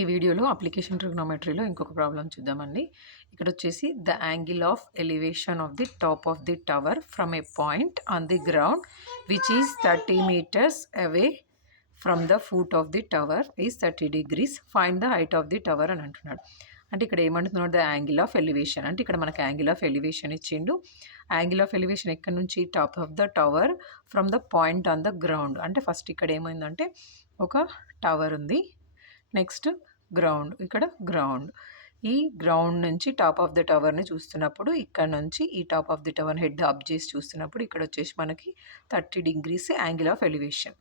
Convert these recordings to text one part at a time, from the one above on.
ఈ వీడియోలో అప్లికేషన్ ట్రిగ్నోమెట్రీలో ఇంకొక ప్రాబ్లం చూద్దామండి. ఇక్కడ వచ్చేసి the angle of elevation of the top of the tower from a point on the ground which is 30 meters away from the foot of the tower is 30 degrees. Find the height of the tower అని అంటున్నాడు. అంటే ఇక్కడ ఏమంటున్నాడు, the angle of elevation. అంటే ఇక్కడ మనకి angle of elevation ఇచ్చిండు. Angle of elevation ఎక్కడ నుంచి, top of the tower from the point on the ground. అంటే ఫస్ట్ ఇక్కడ ఏమైందంటే ఒక టవర్ ఉంది, నెక్స్ట్ గ్రౌండ్, ఇక్కడ గ్రౌండ్. ఈ గ్రౌండ్ నుంచి టాప్ ఆఫ్ ద టవర్ని చూస్తున్నప్పుడు ఇక్కడ నుంచి ఈ top of the tower head up చేసి చూస్తున్నప్పుడు ఇక్కడ వచ్చేసి మనకి 30 degrees angle of elevation.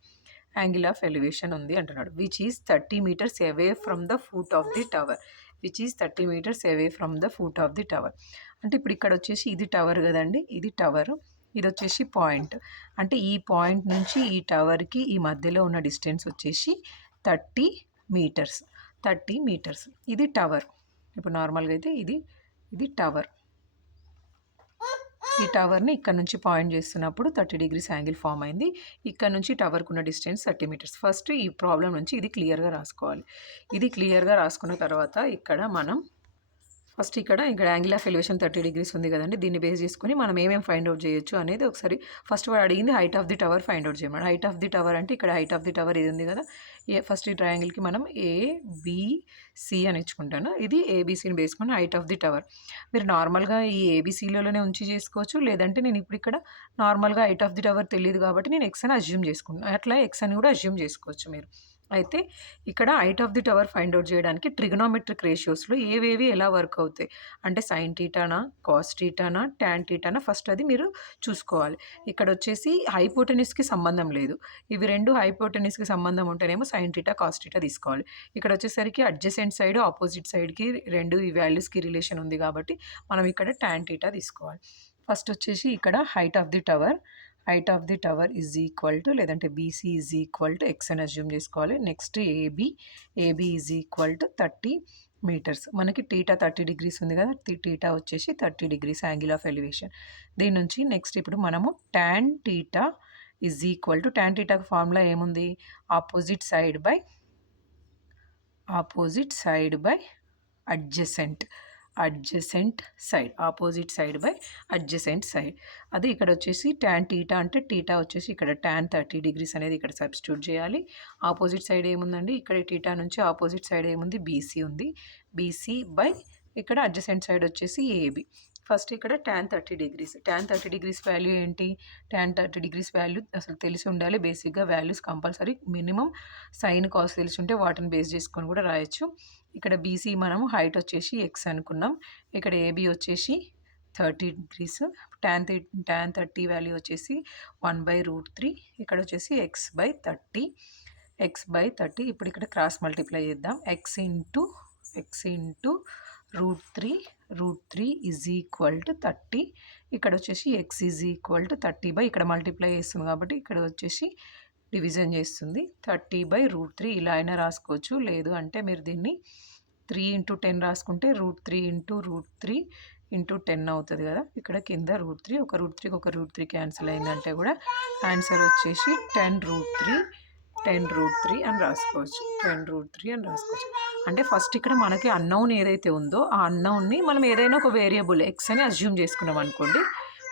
Angle of elevation ఉంది అంటున్నాడు. Which is 30 meters away from the foot of the tower. Which is 30 meters away from the foot of the tower. అంటే ఇప్పుడు ఇక్కడ వచ్చేసి ఇది టవర్ కదండి, ఇది టవర్, ఇది వచ్చేసి పాయింట్. అంటే ఈ పాయింట్ నుంచి ఈ టవర్కి ఈ మధ్యలో ఉన్న డిస్టెన్స్ వచ్చేసి 30 meters. 30 meters. ఇది టవర్. ఇప్పుడు నార్మల్గా అయితే ఇది టవర్. ఈ టవర్ని ఇక్కడ నుంచి పాయింట్ చేస్తున్నప్పుడు 30 degrees యాంగిల్ ఫామ్ అయింది. ఇక్కడ నుంచి టవర్కు ఉన్న డిస్టెన్స్ 30 meters. ఫస్ట్ ఈ ప్రాబ్లం నుంచి ఇది క్లియర్గా రాసుకోవాలి. ఇది క్లియర్గా రాసుకున్న తర్వాత ఇక్కడ మనం ఫస్ట్ ఇక్కడ యాంగిల్ ఆఫ్ ఎలివేషన్ 30 degrees ఉంది కదండి, దీన్ని బేస్ చేసుకుని మనం ఏమేమి ఫైండ్ అవుట్ చేయొచ్చు అనేది ఒకసారి ఫస్ట్ వాడు అడిగింది height of the tower find out చేయమన్నాడు. హైట్ ఆఫ్ ది టవర్ అంటే ఇక్కడ హైట్ ఆఫ్ ది టవర్ ఇది ఉంది కదా, ఫస్ట్ ఈ ట్రయాంగిల్కి మనం ఏబిసి అని ఇచ్చుకుంటాను. ఇది ఏబిసిని బేసుకొని హైట్ ఆఫ్ ది టవర్. మీరు నార్మల్గా ఈ ఏబిసిలోనే ఉంచి చేసుకోవచ్చు, లేదంటే నేను ఇప్పుడు ఇక్కడ నార్మల్గా హైట్ ఆఫ్ ది టవర్ తెలియదు కాబట్టి నేను ఎక్స్ అని అజ్యూమ్ చేసుకుంటాను. అట్లా ఎక్స్ అని కూడా అజ్యూమ్ చేసుకోవచ్చు మీరు. అయితే ఇక్కడ height of the tower find out చేయడానికి ట్రిగనోమెట్రిక్ రేషియోస్లో ఏవేవి ఎలా వర్క్ అవుతాయి అంటే సైన్ టీటానా, కాస్ టీటానా, ట్యాన్ టీటానా, ఫస్ట్ అది మీరు చూసుకోవాలి. ఇక్కడ వచ్చేసి హైపోటెనిస్కి సంబంధం లేదు. ఇవి రెండు హైపోటెనిస్కి సంబంధం ఉంటేనేమో సైన్ టీటా, కాస్ టీటా తీసుకోవాలి. ఇక్కడ వచ్చేసరికి అడ్జసెంట్ సైడ్ ఆపోజిట్ సైడ్కి రెండు ఈ వాల్యూస్కి రిలేషన్ ఉంది కాబట్టి మనం ఇక్కడ ట్యాన్ టీటా తీసుకోవాలి. ఫస్ట్ వచ్చేసి ఇక్కడ height of the tower is equal to, లేదంటే BC is equal to x అని అజ్యూమ్ చేసుకోవాలి. Next AB is equal to 30 meters. మనకి టీటా 30 degrees ఉంది కదా, టీటా వచ్చేసి 30 degrees యాంగిల్ ఆఫ్ ఎలివేషన్. దీని నుంచి నెక్స్ట్ ఇప్పుడు మనము tan theta is equal to, tan టీటాకి ఫార్ములా ఏముంది, opposite side by adjacent side, opposite side by adjacent side. అది ఇక్కడ వచ్చేసి ట్యాన్ టీటా అంటే టీటా వచ్చేసి ఇక్కడ ట్యాన్ 30 degrees అనేది ఇక్కడ సబ్స్టిట్యూట్ చేయాలి. ఆపోజిట్ సైడ్ ఏముందండి, ఇక్కడ టీటా నుంచి ఆపోజిట్ సైడ్ ఏముంది, బీసీ ఉంది. బీసీ బై ఇక్కడ అడ్జసెంట్ సైడ్ వచ్చేసి ఏబి. ఫస్ట్ ఇక్కడ tan 30 degrees. Tan 30 degrees value ఏంటి, ట్యాన్ 30 degrees వాల్యూ అసలు తెలిసి ఉండాలి. బేసిక్గా values compulsory minimum sine cos తెలిసి ఉంటే వాటిని బేస్ చేసుకొని కూడా రాయొచ్చు. ఇక్కడ బీసీ మనము హైట్ వచ్చేసి ఎక్స్ అనుకున్నాం. ఇక్కడ ఏబి వచ్చేసి 30 degrees. ట్యాన్ 30 వాల్యూ వచ్చేసి 1/√3. ఇక్కడ వచ్చేసి ఎక్స్ బై 30. ఇప్పుడు ఇక్కడ క్రాస్ మల్టిప్లై చేద్దాం. X into √3 is equal to 30. ఇక్కడ వచ్చేసి X is equal to 30 by, ఇక్కడ మల్టిప్లై చేస్తుంది కాబట్టి ఇక్కడ వచ్చేసి డివిజన్ చేస్తుంది. 30/√3 ఇలా అయినా రాసుకోవచ్చు, లేదు అంటే మీరు దీన్ని 3 × 10 రాసుకుంటే √3 × 10 అవుతుంది కదా. ఇక్కడ కింద √3, ఒక √3 క్యాన్సిల్ అయిందంటే కూడా ఆన్సర్ వచ్చేసి 10√3 అని రాసుకోవచ్చు. అంటే ఫస్ట్ ఇక్కడ మనకి అన్నౌన్ ఏదైతే ఉందో ఆ అన్నౌన్ని మనం ఏదైనా ఒక వేరియబుల్ ఎక్స్ అని అజ్యూమ్ చేసుకున్నాం అనుకోండి.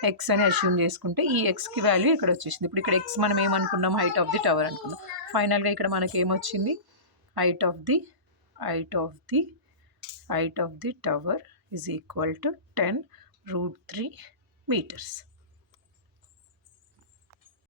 ఎక్స్ అని అజ్యూమ్ చేసుకుంటే ఈ ఎక్స్కి వాల్యూ ఇక్కడ వచ్చేసింది. ఇప్పుడు ఇక్కడ ఎక్స్ మనం ఏమనుకున్నాం, హైట్ ఆఫ్ ది టవర్ అనుకున్నాం. ఫైనల్గా ఇక్కడ మనకి ఏమొచ్చింది, height of the tower is equal to 10√3 meters.